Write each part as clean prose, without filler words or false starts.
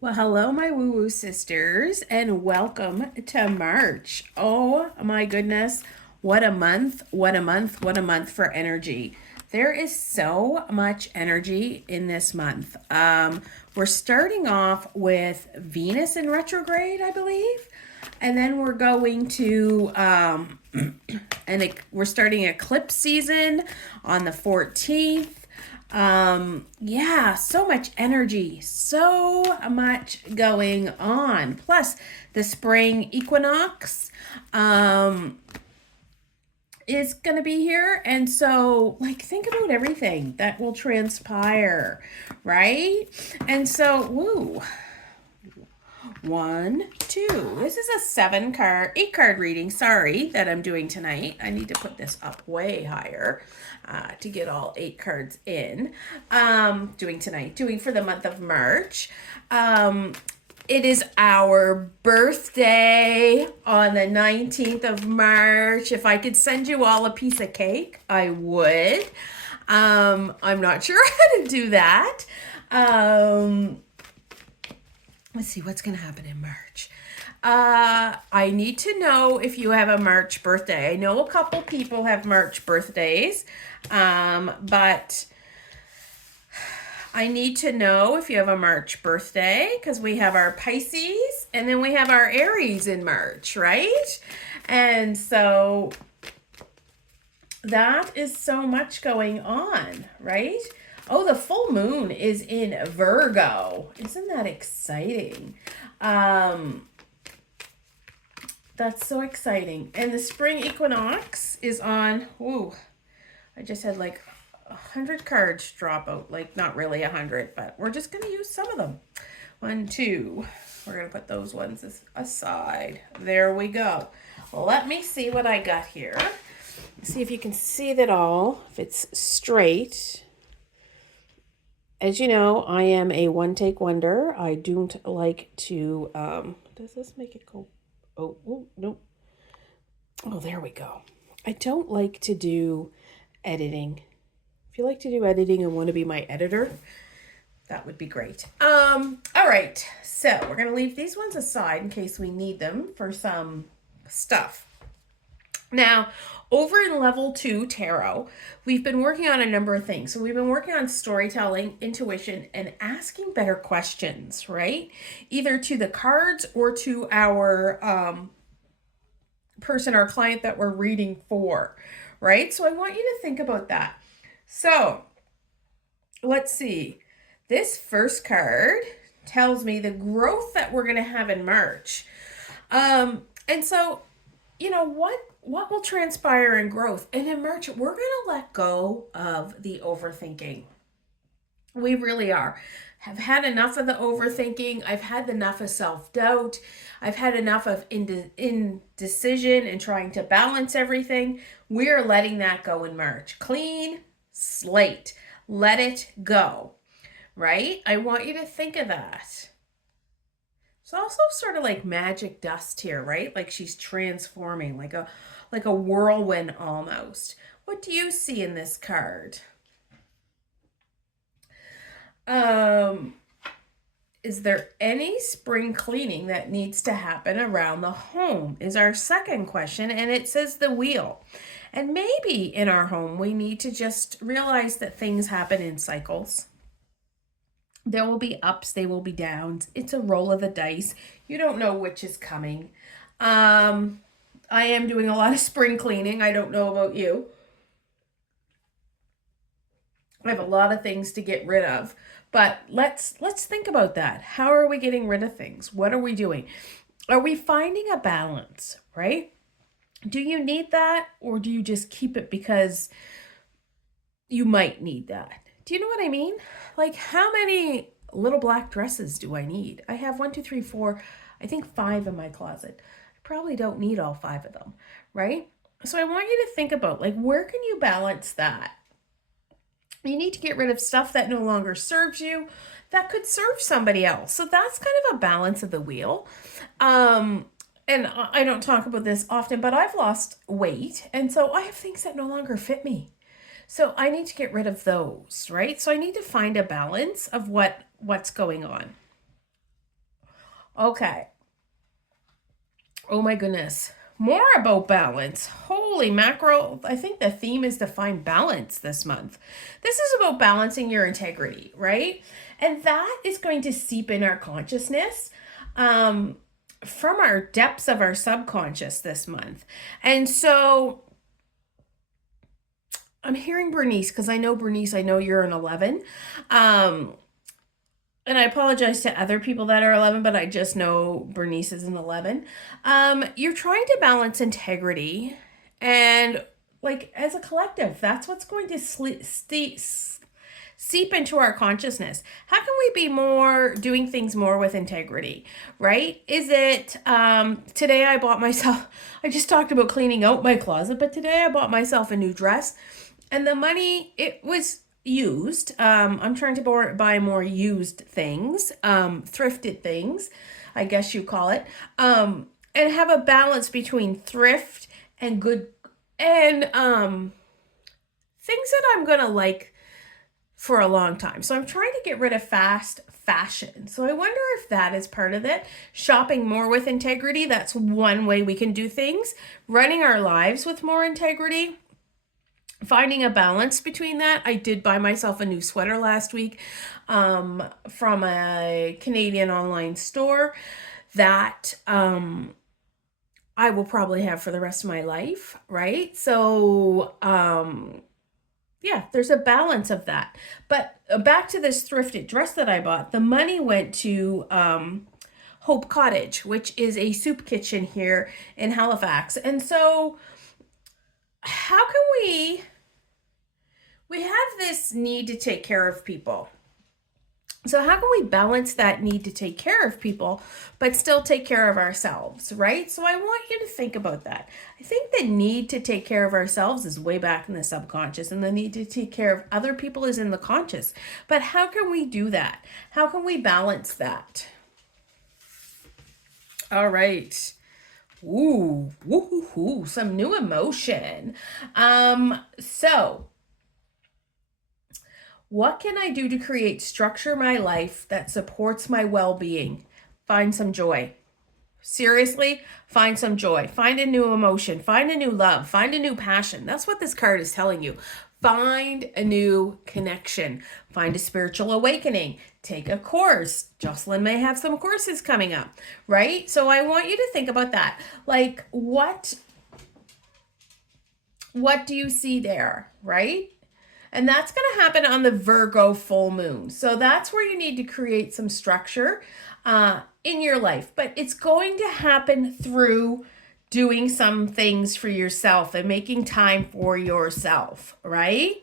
Well, hello, my woo woo sisters, and welcome to March. Oh my goodness, what a month, what a month, what a month for energy. There is so much energy in this month. We're starting off with Venus in retrograde, I believe, and then we're going to we're starting eclipse season on the 14th. Yeah, so much energy, so much going on. Plus the spring equinox is going to be here. And so, like, think about everything that will transpire, right? And so, woo, one, two. This is a eight card reading. Sorry that I'm doing tonight. I need to put this up way higher to get all eight cards in. Doing for the month of March. It is our birthday on the 19th of March. If I could send you all a piece of cake, I would. I'm not sure how to do that. Let's see what's going to happen in March. I need to know if you have a March birthday. I know a couple people have March birthdays, but I need to know if you have a March birthday because we have our Pisces and then we have our Aries in March, right? And so that is so much going on, right? Oh, the full moon is in Virgo. Isn't that exciting? That's so exciting. And the spring equinox is on, ooh, I just had like 100 cards drop out. Like, not really 100, but we're just going to use some of them. One, two. We're going to put those ones aside. There we go. Well, let me see what I got here. See if you can see that all, if it's straight. As you know, I am a one-take wonder. I don't like to, does this make it go? Oh, no. Oh, there we go. I don't like to do editing. If you like to do editing and want to be my editor, that would be great. All right. So we're going to leave these ones aside in case we need them for some stuff. Now, over in level 2 tarot, we've been working on a number of things. So we've been working on storytelling, intuition, and asking better questions, right? Either to the cards or to our person, our client that we're reading for, right? So I want you to think about that. So let's see. This first card tells me the growth that we're going to have in March. And so, you know, what will transpire in growth? And in March, we're going to let go of the overthinking. We really are. Have had enough of the overthinking. I've had enough of self-doubt. I've had enough of indecision and trying to balance everything. We're letting that go in March. Clean slate. Let it go. Right? I want you to think of that. It's also sort of like magic dust here, right? Like she's transforming, like a whirlwind almost. What do you see in this card? Is there any spring cleaning that needs to happen around the home? Is our second question, and it says the wheel. And maybe in our home, we need to just realize that things happen in cycles. There will be ups, there will be downs. It's a roll of the dice. You don't know which is coming. I am doing a lot of spring cleaning. I don't know about you. I have a lot of things to get rid of. But let's think about that. How are we getting rid of things? What are we doing? Are we finding a balance, right? Do you need that, or do you just keep it because you might need that? Do you know what I mean? Like, how many little black dresses do I need? I have 1, 2, 3, 4, I think 5 in my closet. I probably don't need all 5 of them, right? So I want you to think about, like, where can you balance that? You need to get rid of stuff that no longer serves you, that could serve somebody else. So that's kind of a balance of the wheel. And I don't talk about this often, but I've lost weight. And so I have things that no longer fit me. So I need to get rid of those, right? So I need to find a balance of what's going on. Okay. Oh my goodness. More about balance. Holy mackerel. I think the theme is to find balance this month. This is about balancing your integrity, right? And that is going to seep in our consciousness from our depths of our subconscious this month. And so I'm hearing Bernice, because I know you're an 11. Um, and I apologize to other people that are 11, but I just know Bernice is an 11. You're trying to balance integrity and, like, as a collective, that's what's going to seep into our consciousness. How can we be more doing things more with integrity, right? Is it today I bought myself, I just talked about cleaning out my closet, but today I bought myself a new dress, and the money, it was used. I'm trying to buy more used things, thrifted things, I guess you call it, and have a balance between thrift and good and things that I'm gonna like for a long time. So I'm trying to get rid of fast fashion. So I wonder if that is part of it. Shopping more with integrity, that's one way we can do things. Running our lives with more integrity. Finding a balance between that. I did buy myself a new sweater last week from a Canadian online store that I will probably have for the rest of my life, right? So yeah, there's a balance of that. But back to this thrifted dress that I bought. The money went to Hope Cottage, which is a soup kitchen here in Halifax. And so how can we have this need to take care of people. So how can we balance that need to take care of people, but still take care of ourselves, right? So I want you to think about that. I think the need to take care of ourselves is way back in the subconscious, and the need to take care of other people is in the conscious. But how can we do that? How can we balance that? All right. Ooh, woo-hoo-hoo, some new emotion. So what can I do to create structure my life that supports my well-being? Find some joy. Seriously, find some joy. Find a new emotion. Find a new love. Find a new passion. That's what this card is telling you. Find a new connection. Find a spiritual awakening. Take a course. Jocelyn may have some courses coming up, right? So I want you to think about that. Like, what do you see there, right? And that's going to happen on the Virgo full moon. So that's where you need to create some structure in your life. But it's going to happen through doing some things for yourself and making time for yourself, right?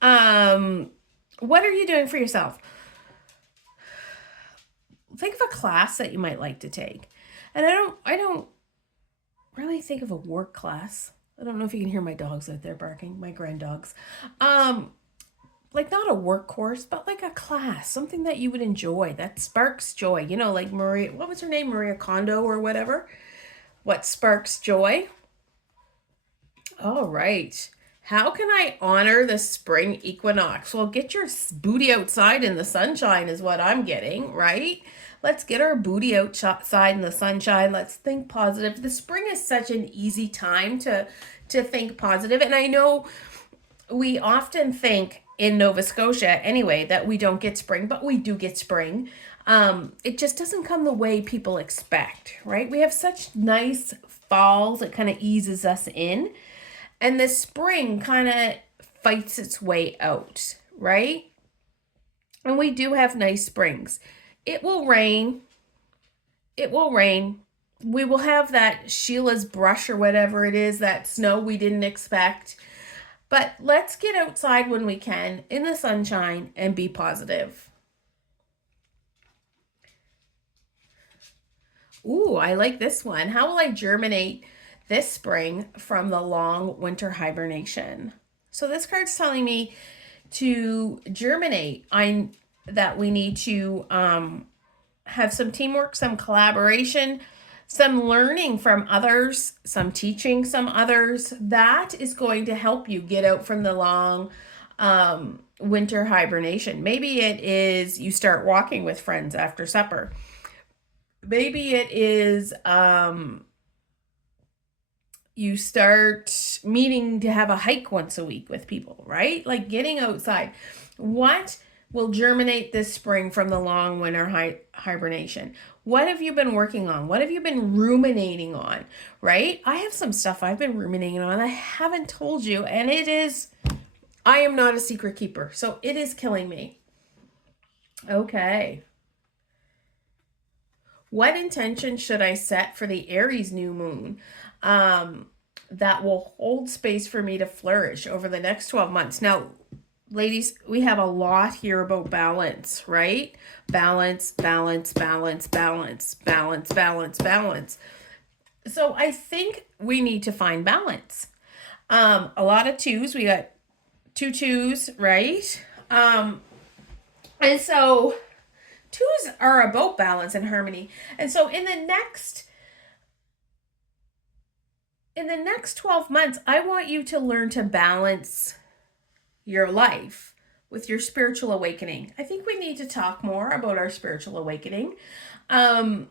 What are you doing for yourself? Think of a class that you might like to take. And I don't really think of a work class. I don't know if you can hear my dogs out there barking, my grand dogs. Like not a work course, but like a class, something that you would enjoy, that sparks joy. You know, like Maria, what was her name? Maria Kondo or whatever. What sparks joy? All right. How can I honor the spring equinox? Well, get your booty outside in the sunshine is what I'm getting, right? Let's get our booty outside in the sunshine. Let's think positive. The spring is such an easy time to think positive. And I know we often think in Nova Scotia anyway that we don't get spring, but we do get spring. It just doesn't come the way people expect, right? We have such nice falls. It kind of eases us in. And the spring kind of fights its way out, right? And we do have nice springs. It will rain. It will rain. We will have that Sheila's brush or whatever it is, that snow we didn't expect. But let's get outside when we can in the sunshine and be positive. Ooh, I like this one. How will I germinate this spring from the long winter hibernation? So this card's telling me to germinate. That we need to have some teamwork, some collaboration, some learning from others, some teaching some others. That is going to help you get out from the long winter hibernation. Maybe it is you start walking with friends after supper. maybe it is you start meeting to have a hike once a week with people, right? Like getting outside. What will germinate this spring from the long winter hibernation? What have you been working on? What have you been ruminating on, right? I have some stuff I've been ruminating on I haven't told you, and I am not a secret keeper, so it is killing me. Okay. What intention should I set for the Aries new moon that will hold space for me to flourish over the next 12 months? Now, ladies, we have a lot here about balance, right? Balance, balance, balance, balance, balance, balance, balance. So I think we need to find balance. A lot of twos. We got two twos, right? And so twos are about balance and harmony. And so in the next 12 months, I want you to learn to balance your life with your spiritual awakening. I think we need to talk more about our spiritual awakening. And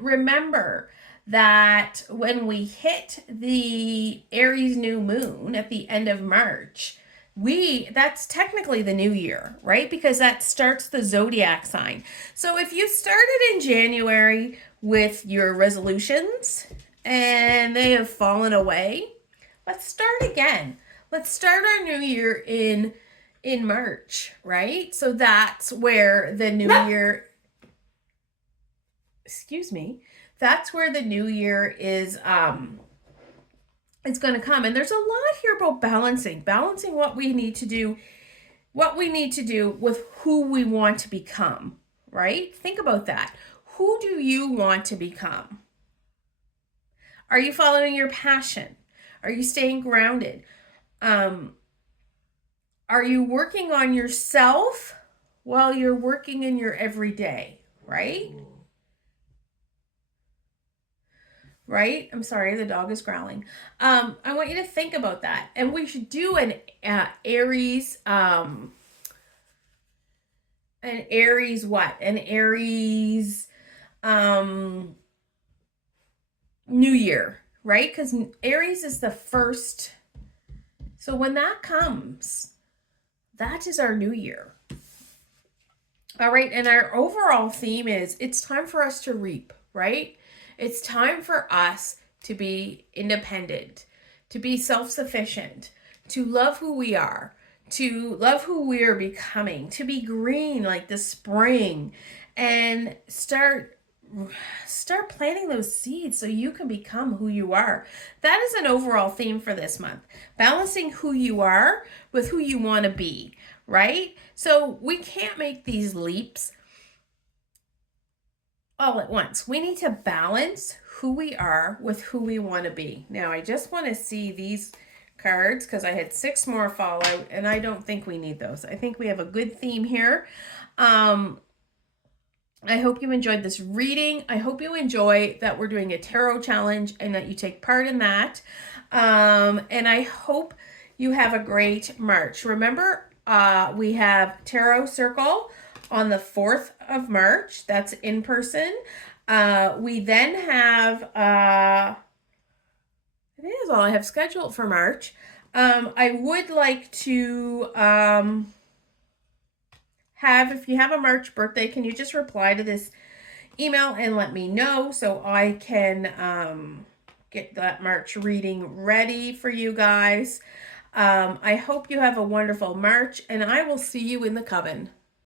remember that when we hit the Aries new moon at the end of March, that's technically the new year, right? Because that starts the zodiac sign. So if you started in January with your resolutions and they have fallen away, let's start again. Let's start our new year in March, right? So that's where the new year, that's where the new year is it's going to come. And there's a lot here about balancing what we need to do with who we want to become, right? Think about that. Who do you want to become? Are you following your passion? Are you staying grounded? Are you working on yourself while you're working in your everyday, right? Right? I'm sorry, the dog is growling. I want you to think about that. And we should do an Aries, New Year, right? Because Aries is the first. So when that comes, that is our new year. All right. And our overall theme is it's time for us to reap, right? It's time for us to be independent, to be self-sufficient, to love who we are, to love who we are becoming, to be green like the spring, and start planting those seeds so you can become who you are. That is an overall theme for this month. Balancing who you are with who you want to be, right? So we can't make these leaps all at once. We need to balance who we are with who we want to be. Now, I just want to see these cards because I had 6 more fall out, and I don't think we need those. I think we have a good theme here. I hope you enjoyed this reading. I hope you enjoy that we're doing a tarot challenge and that you take part in that. And I hope you have a great March. Remember, we have Tarot Circle on the 4th of March. That's in person. We then have, I think that's all I have scheduled for March. I would like to if you have a March birthday, can you just reply to this email and let me know so I can get that March reading ready for you guys. I hope you have a wonderful March, and I will see you in the Coven.